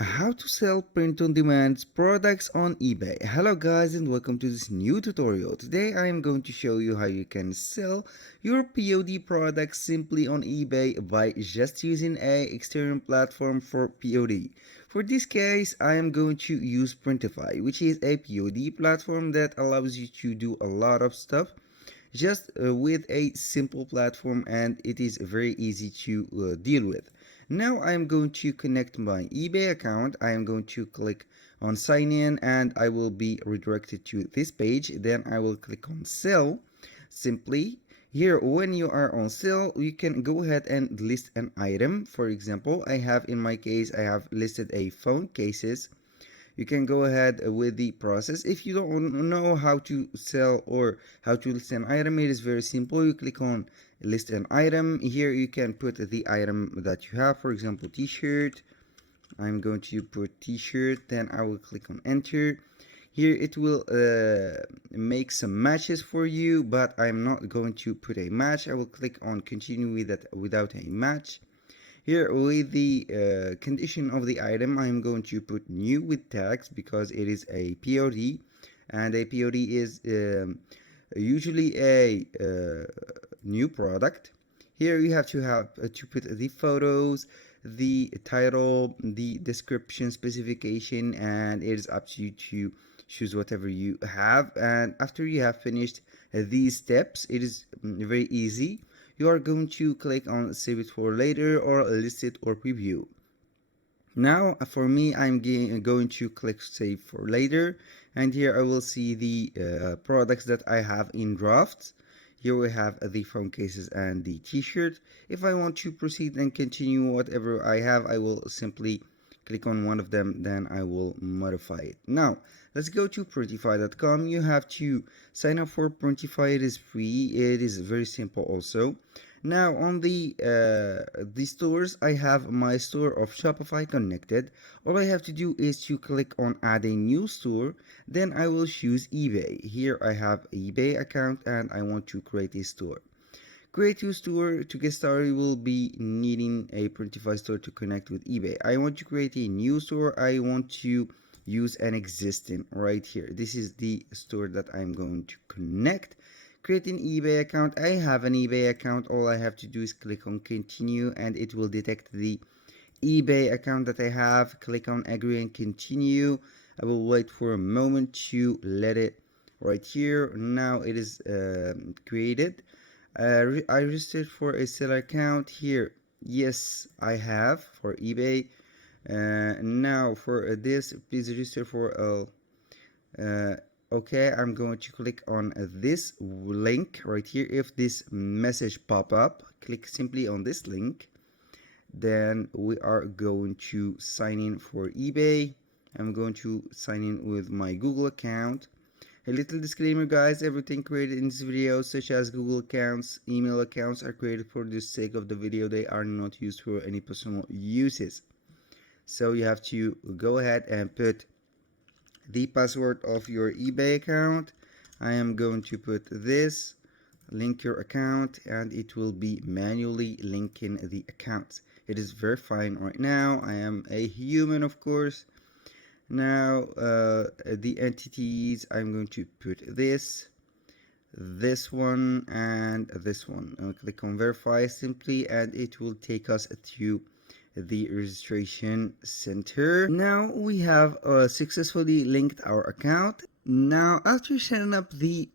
How to sell print-on-demand products on eBay. Hello guys and welcome to this new tutorial. Today I am going to show you how you can sell your POD products simply on eBay by just using a external platform for POD. For this case I am going to use Printify, which is a POD platform that allows you to do a lot of stuff just with a simple platform, and it is very easy to deal with. Now I am going to connect my eBay account. I am going to click on sign in and I will be redirected to this page. Then I will click on sell. Simply here, when you are on sale, you can go ahead and list an item. For example, in my case I have listed a phone cases. You can go ahead with the process. If you don't know how to sell or how to list an item, it is very simple. You click on list an item. Here you can put the item that you have. For example, t-shirt. I'm going to put t-shirt, then I will click on enter. Here it will make some matches for you, but I'm not going to put a match. I will click on continue with that without a match. Here with the condition of the item, I'm going to put new with tags because it is a POD, and a POD is usually a new product. Here you have to put the photos, the title, the description, specification, and it is up to you to choose whatever you have. And after you have finished these steps, it is very easy. You are going to click on save it for later or list it or preview. Now for me, I'm going to click save for later, and here I will see the products that I have in drafts. Here we have the phone cases and the t-shirt. If I want to proceed and continue whatever I have, I will simply click on one of them, then I will modify it. Now let's go to printify.com. You have to sign up for Printify. It is free. It is very simple also. Now on the stores, I have my store of Shopify connected. All I have to do is to click on add a new store, then I will choose eBay. Here I have eBay account and I want to create a store. Create your store. To get started, you will be needing a Printify store to connect with eBay. I want to create a new store. I want to use an existing right here. This is the store that I'm going to connect. Create an eBay account. I have an eBay account. All I have to do is click on continue and it will detect the eBay account that I have. Click on agree and continue. I will wait for a moment to let it right here. Now it is created. I registered for a seller account here. Yes, I have for eBay. Now for this, please register for okay, I'm going to click on this link right here. If this message pop up, click simply on this link. Then we are going to sign in for eBay. I'm going to sign in with my Google account. A little disclaimer guys, everything created in this video such as Google accounts, email accounts are created for the sake of the video. They are not used for any personal uses. So you have to go ahead and put the password of your eBay account. I am going to put this, link your account, and it will be manually linking the accounts. It is verifying right now. I am a human, of course. Now the entities, I'm going to put this one and this one. I'll click on verify simply and it will take us to the registration center. Now we have successfully linked our account. Now after setting up the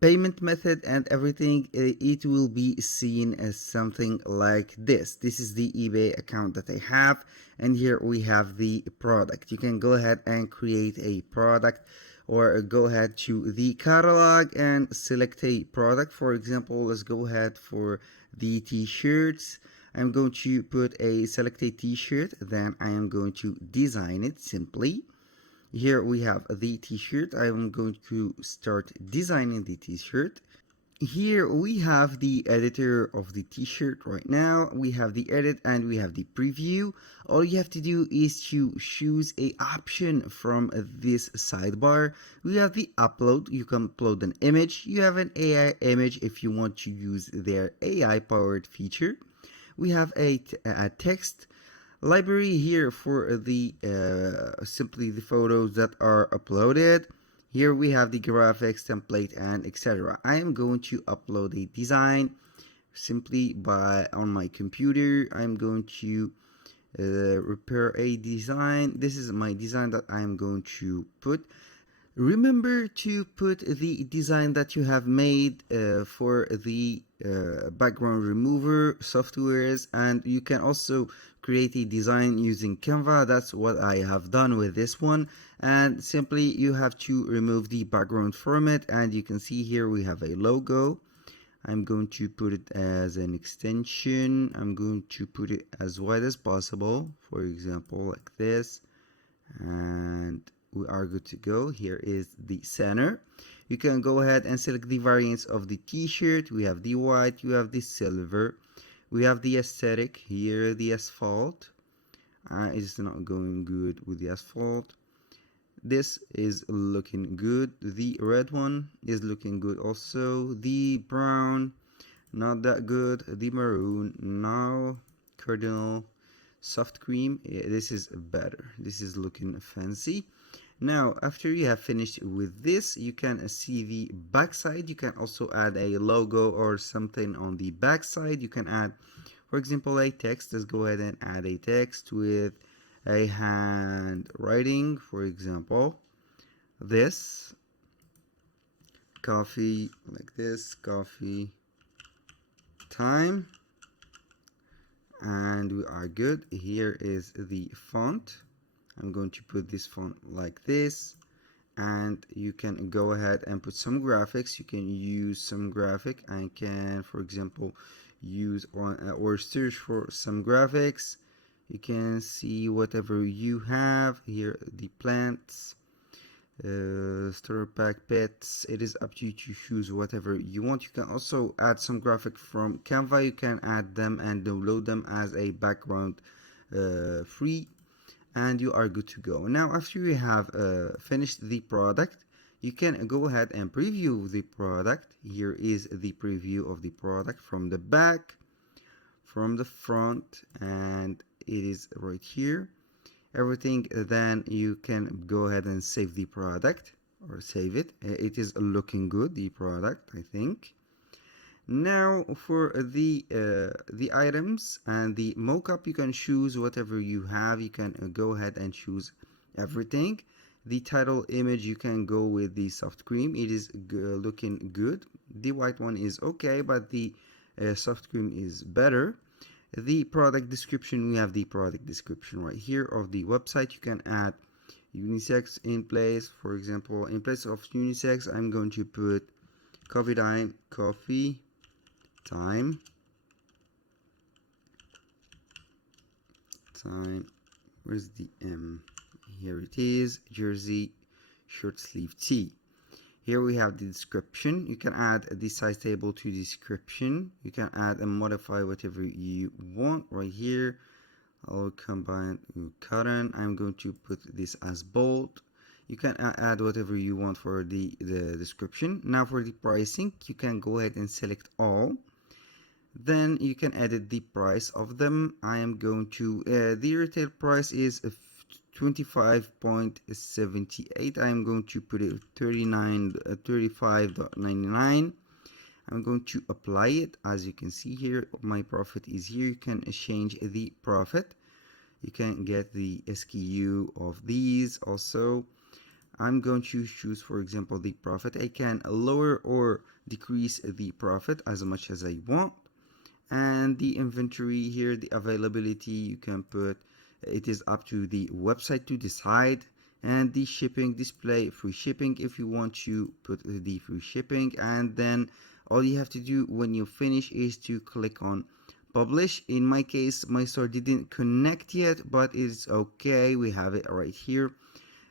payment method and everything, it will be seen as something like this. This is the eBay account that I have, and here we have the product. You can go ahead and create a product or go ahead to the catalog and select a product. For example, let's go ahead for the t-shirts. I'm going to select a t-shirt, then I am going to design it simply. Here we have the t-shirt. I am going to start designing the t-shirt. Here we have the editor of the t-shirt right now. We have the edit and we have the preview. All you have to do is to choose a option from this sidebar. We have the upload. You can upload an image. You have an AI image if you want to use their AI powered feature. We have a text. Library here for the simply the photos that are uploaded. Here we have the graphics template and etc. I am going to upload a design simply by on my computer. I'm going to repair a design. This is my design that I am going to put. Remember to put the design that you have made for the background remover softwares, and you can also create a design using Canva. That's what I have done with this one. And simply you have to remove the background from it, and you can see here we have a logo. I'm going to put it as an extension. I'm going to put it as wide as possible, for example like this, and we are good to go. Here is the center. You can go ahead and select the variants of the t-shirt. We have the white, you have the silver, we have the aesthetic here, the asphalt. It's not going good with the asphalt. This is looking good. The red one is looking good also. The brown, not that good. The maroon, now. Cardinal, soft cream, this is better. This is looking fancy. Now after you have finished with this, you can see the backside. You can also add a logo or something on the backside. You can add, for example, a text. Let's go ahead and add a text with a handwriting, for example this coffee, like this, coffee time, and we are good. Here is the font. I'm going to put this font like this, and you can go ahead and put some graphics. You can use some graphic. I can, for example, use on or search for some graphics. You can see whatever you have here, the plants, starter pack, pets. It is up to you to choose whatever you want. You can also add some graphic from Canva. You can add them and download them as a background free, and you are good to go. Now after you have finished the product, you can go ahead and preview the product. Here is the preview of the product from the back, from the front, and it is right here, everything. Then you can go ahead and save the product or save it. It is looking good, the product, I think. Now for the items and the mockup, you can choose whatever you have. You can go ahead and choose everything. The title image, you can go with the soft cream. It is looking good. The white one is okay, but the soft cream is better. The product description, we have the product description right here of the website. You can add unisex in place. For example, in place of unisex, I'm going to put coffee time, where's the M? Here it is, jersey, short sleeve tee. Here we have the description. You can add the size table to description. You can add and modify whatever you want right here. I'll combine cotton. I'm going to put this as bold. You can add whatever you want for the description. Now for the pricing, you can go ahead and select all. Then you can edit the price of them. I am going to the retail price is 25.78. I'm going to put it 35.99. I'm going to apply it. As you can see here, my profit is here. You can change the profit. You can get the SKU of these also. I'm going to choose, for example, the profit. I can lower or decrease the profit as much as I want. And the inventory here, the availability, you can put, it is up to the website to decide. And the shipping display, free shipping, if you want to put the free shipping. And then all you have to do when you finish is to click on publish. In my case, my store didn't connect yet, but it's okay, we have it right here.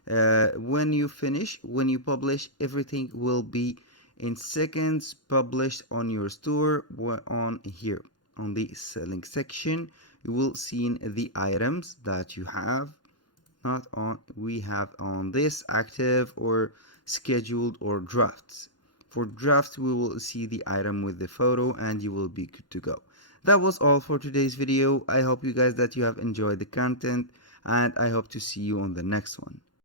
When you finish, when you publish, everything will be in seconds published on your store. On here on the selling section, you will see the items that you have. Not on, we have on this active or scheduled or drafts. For drafts, we will see the item with the photo and you will be good to go. That was all for today's video. I hope you guys that you have enjoyed the content, and I hope to see you on the next one.